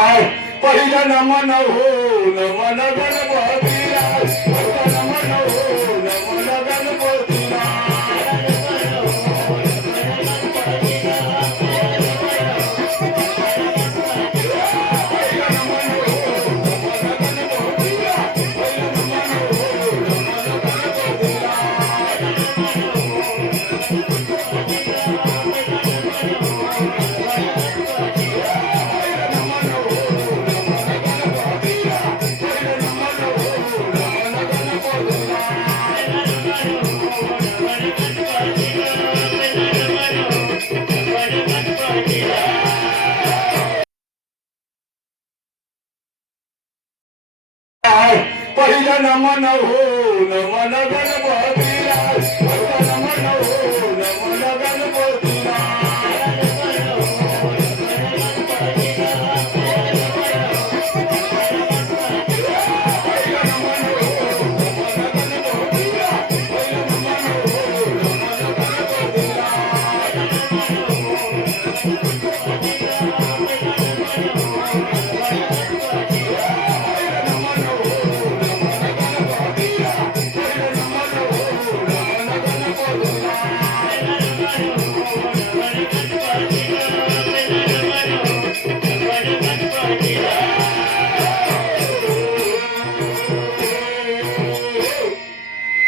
पहिलं नमन हो नमन गणपतीला नमन हो नमन गणपतीला पहिलं नमन हो नमन गणपतीला नमन हो नमन गणपतीला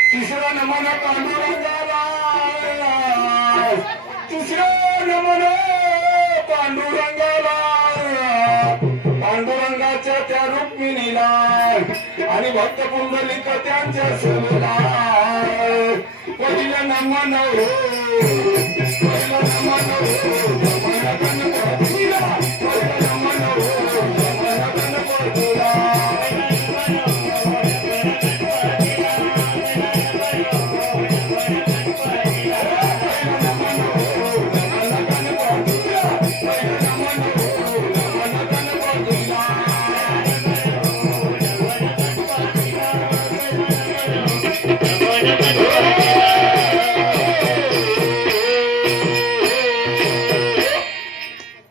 तिसरं नमन पांडुरंगाला तिसरं नमन पांडुरंगाला पांडुरंगाच्या त्या रुक्मिणीला आणि भक्त पुंडलिक त्यांच्या सेवेला पहिलं नमन हो पहिलं नमन हो नमन गणपतीला पहिलं नमन हो नमन गणपतीला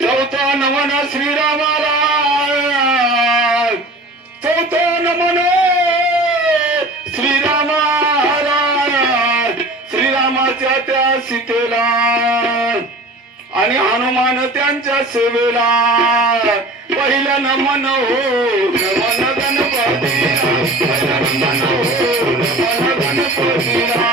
चौथा नमन श्रीरामाला चौथा नमन श्रीरामाला श्रीरामाच्या त्या सीतेला आणि हनुमान त्यांच्या सेवेला पहिलं नमन हो नमन गणपतीला पहिलं नमन हो नमन गणपतीला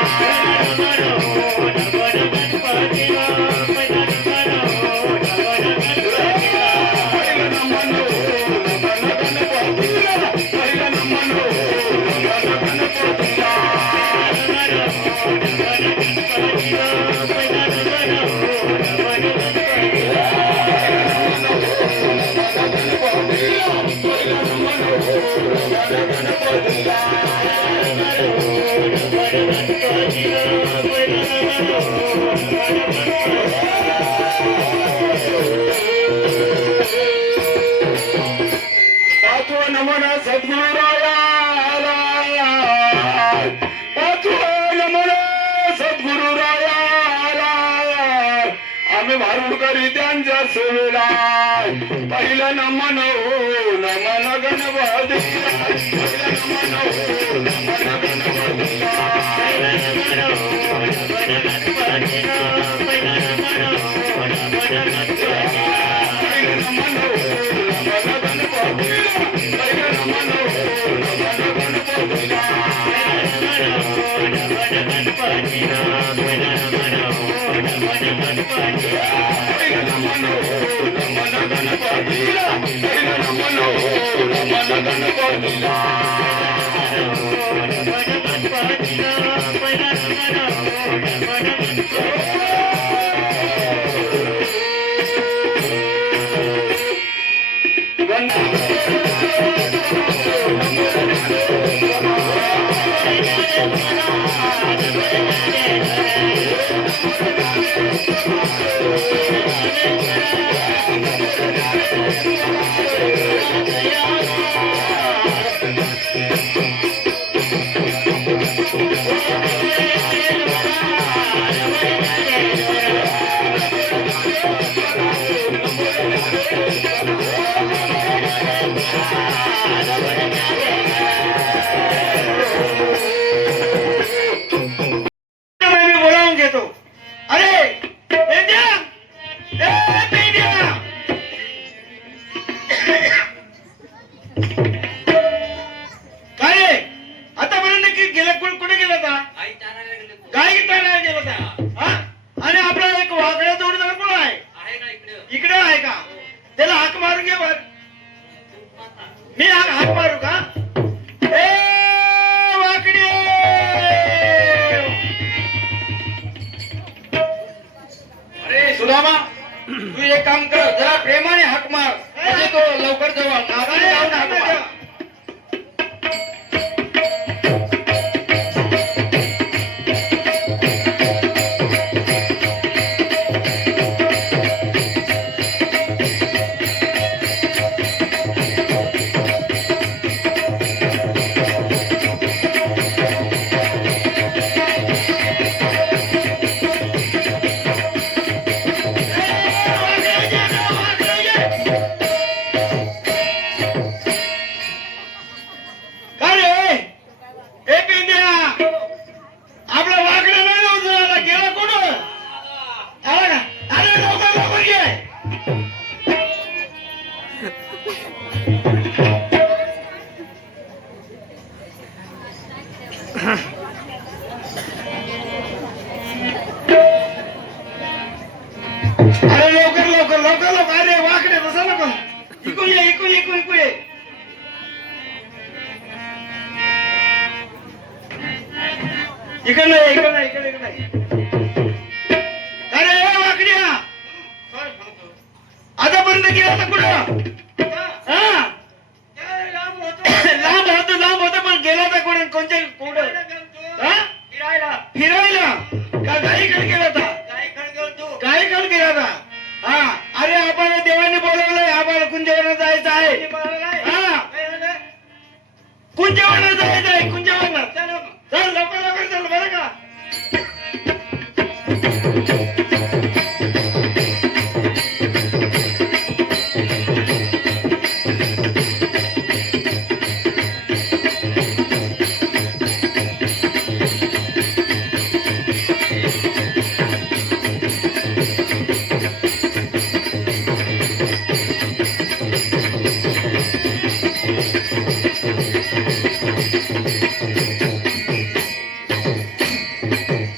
पाचवं नमन सद्गुरुरायाला पाचवं नमन सद्गुरुरायाला आम्ही भारुडकरी त्यांच्या सेवेला पहिलं नमन हो नमन गणपतीला पहिलं नमन हो नमन गणपतीला मी बोलावून घेतो. अरे पेंड्या, ए पेंड्या. काय रे आतापर्यंत गेला कुठे गेला होता? गाई चारायला गेला होता. हा? आणि आपला एक वाकडा जोडीदार कोण आहे? इकडे आहे का? त्याला हाक मारून घे बर. मी हाक मारू का? ए वाकडे. अरे सुदामा, तू एक काम कर, जरा प्रेमाने हाक मार म्हणजे तो लवकर जवळ नादाने जाऊन हाक मार. काय रे? ए पेंड्या, आपला वाकडा नाही उचलला, गेला कुठं? आला का? अरे लवकर लवकर ये. अरे लवकर लवकर लवकर लवकर. अरे वाकडे तसं नको. इकडून ये इकडून इकडून इकडून ये. इकडे इकडे इकडे इकडे. अरे वाकड्या, आतापर्यंत गेला होता कुठं? हा? लांब होतं पण गेला होता कुठे? कोणत्या कुठं? हा? फिरायला का गाईकडे गेला होता? गाईकडे गेला होता. हा. अरे आपण देवाने बोलवलंय, आम्हाला कुंजवनात जायचं आहे. हा. कुंजवनात जायचं आहे, कुंजवनात. चल लवकर लवकर चल बरं का.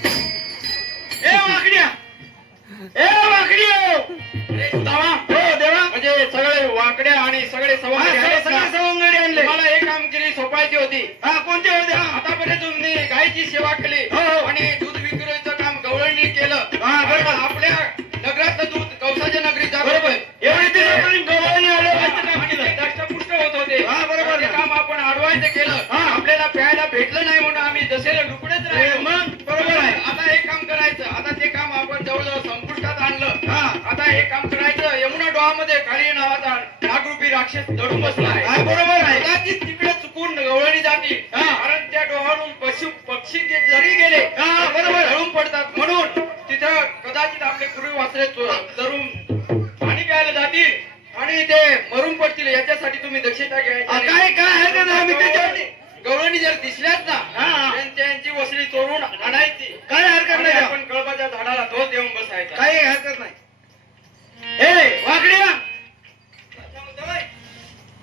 ए वाकड्या, ए वाकड्या. अरे सुदामा, हो देवा. म्हणजे सगळे वाकड्या आणि सगळे सवंगडी हा, आहेत सगळे ना? सवंगडी आणले. मला एक कामगिरी सोपायची होती. हा कोणते होते? हा आतापर्यंत तुम्ही गायची सेवा केली हो, हो. आणि दूध विक्रीचं काम गवळणी केलं. हा, बरोबर. आणि आपल्या नगरातलं दूध कौसाच्या नगरीत जा. बरोबर. एवढे दिवसापर्यंत गव्हाणी अडवायचं काम आणि केलं. ते दष्टपुष्ट होत होते. हा, बरोबर ते ना. काम आपण अडवायचं केलं. हा. आपल्याला प्यायला भेटलं नाही म्हणून आम्ही जसेला डुकडेच राहिलो. मग बरोबर आहे. आता एक काम करायचं. आता ते काम आपण जवळजवळ संपुष्टात आणलं. हा. आता हे काम करायचं. यमुना डोहामध्ये काळी नावाचा नागरूपी राक्षस दडून बसला आहे. हा, बरोबर आहे. कदाचित तिकडे चुकून गवळणी जाती. हा. कारण त्या डोहावरून पक्षी जरी गेले हा, बरोबर. दळून पडतात. म्हणून तिथं कदाचित आपले पूर्वी वासरे धरून पाणी प्यायला जातील आणि ते मरून पडतील. याच्यासाठी तुम्ही दक्षता हा, घ्यायची. काय आहे का आम्ही त्याच्यावर गवळणी जर दिसल्यात ना हा. त्यांची वसली चोरून आणायची. काय हरकत आणि नाही. आपण कळपाच्या झाडाला धोस देऊन बसायचा. काही हरकत नाही. ए वाकड्या,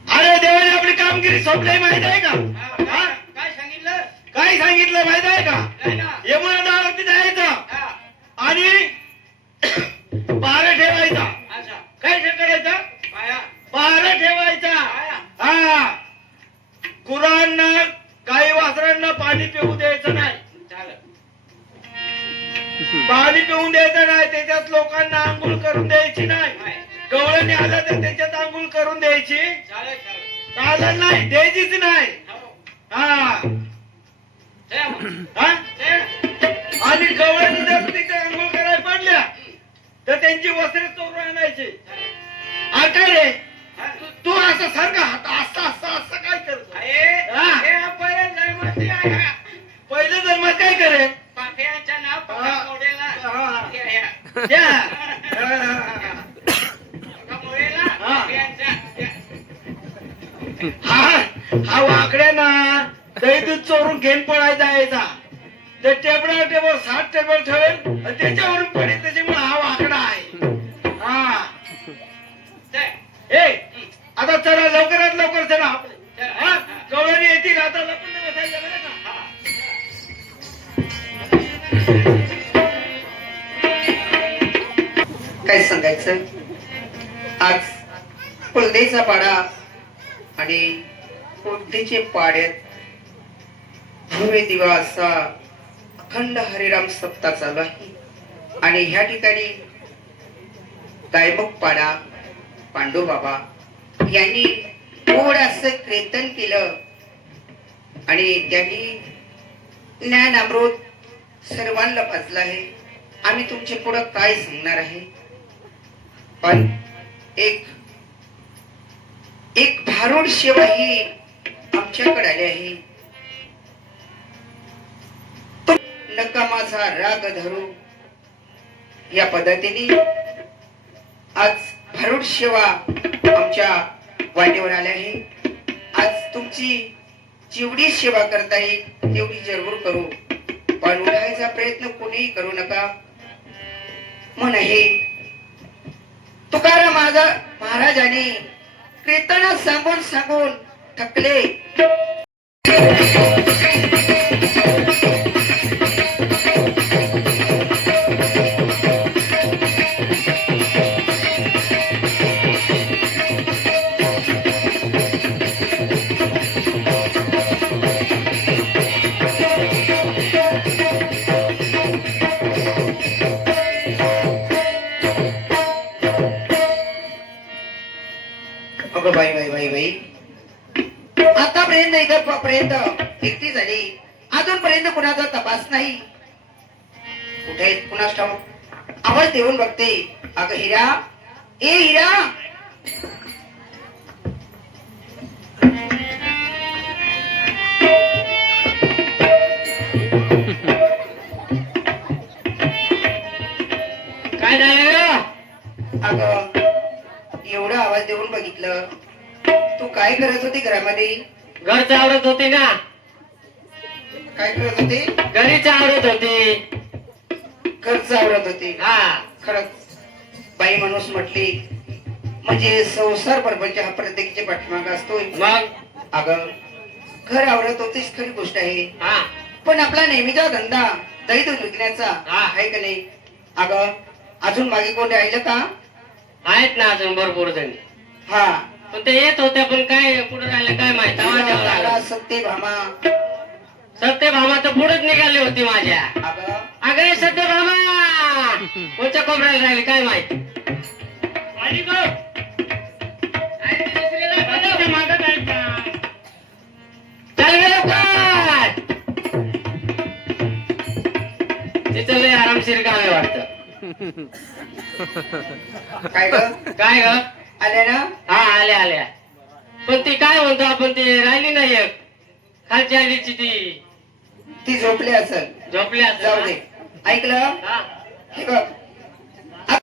अरे देवाने आपली कामगिरी सोपली माहित आहे का? हा? काय सांगितलं? काय सांगितलं माहित आहे का? काय ना? यमुना नदीवरती जायचं हा. आणि पारा ठेवायचा. अच्छा. काय करायचा? पाया. पारा ठेवायचा. पाया. हा. गुरांना गाई वासरांना पाणी पिऊ द्यायचं नाही. चालेल. पाणी पिऊन द्यायचं नाही. त्याच्यात लोकांना आंघोळ करून द्यायची नाही. गवळणी आलं तर त्याच्यात आंघोळ करून द्यायची चालेल. चालेल. चालेल नाही, द्यायचीच नाही. हो. हा. ते मग. हा? ते. आणि गवळणी जर तिथे आंघोळ करायला पडल्या तर त्यांची वस्त्रे चोरून आणायची. अरे काय रे, तू असं सारखा असं असं असं काय करतो? हा. पहिलं जन्मात काय करे? त्या. हा. हा वाकड्या ना दही दूध चोरून घेऊन पळायचा यायचा. ते टेबल 7 टेबल ठेवेल आणि त्याच्यावरून पडेल, त्याच्यामुळे हा वाकडा आहे. हा ए आता चला लवकरात लवकर चला. हा गवळणी येतील आता, लपून बसायचं बरं का. हा. काय सांगायचं, आज कुलदेचा पाडा आणि कुलदेचे पाड्यात भव्य दिवा असा अखंड हरिराम सप्ताह चालू आहे. आणि ह्या ठिकाणी गायमुख पाडा पांडुबाबा यांनी गोड असं कीर्तन केलं आणि त्यांनी ज्ञान अमृत सर्वांना पाजलं आहे. आम्ही तुमच्या पुढं काय सांगणार आहे, पण एक भारूड सेवा ही आमच्याकडे आली आहे. नका माझा राग धरू या पद्धतीने आज भारूड सेवा आमच्या वाटेवर आली आहे. आज तुमची जेवढी सेवा करता येईल तेवढी जरूर करू, पण उठायचा प्रयत्न कोणीही करू नका. म्हण आहे तुकाराम महाराजांनी कीर्तन सांगून सांगून थकले. अगं बाई बाई बाई बाई, आतापर्यंत इथपर्यंत एकटी झाली, अजूनपर्यंत कुणाचा तपास नाही. कुठे कुणास ठाऊक आवाज देऊन बघते. अगं हिरा, ए हिरा, काय झालं? अगं एवढा आवाज देऊन बघितलं, तू काय करत होती घरामध्ये? घर आवडत होती ना. काय करत होती? घरीच आवडत होती. घरच आवडत होती. हा खरंच बाई माणूस म्हटली म्हणजे संसार परपंच हा प्रत्येकाच्या पाठीमागे असतोय. मग अगं घर आवडत होतीच खरी गोष्ट आहे, हा पण आपला नेहमीचा धंदा दही दूध विकण्याचा हा. आहे का नाही? अगं अजून मागे कोण राहिलं का? आहेत ना अजून भरपूर जण, हा पण ते येत होत्या, पण काय पुढे राहिलं काय माहित. दादा, सत्यभामा. सत्यभामा तर पुढेच निघाली होती माझ्या. अगं अगं सत्यभामा कोणत्या कोपऱ्याला राहिली काय माहित. आली गं. आली ती दुसरीला बघा, मागं जायचं. चल गं लवकर. तिथं लय आरामशीर काम आहे वाटतं. काय ग काय ग? आल्या ना? हा आल्या आल्या, पण ती काय म्हणतो आपण, ती राहिली नाही एक खालची आलीची ती ती झोपली असेल. झोपली जाऊ दे. ऐकलं? हा हे बघ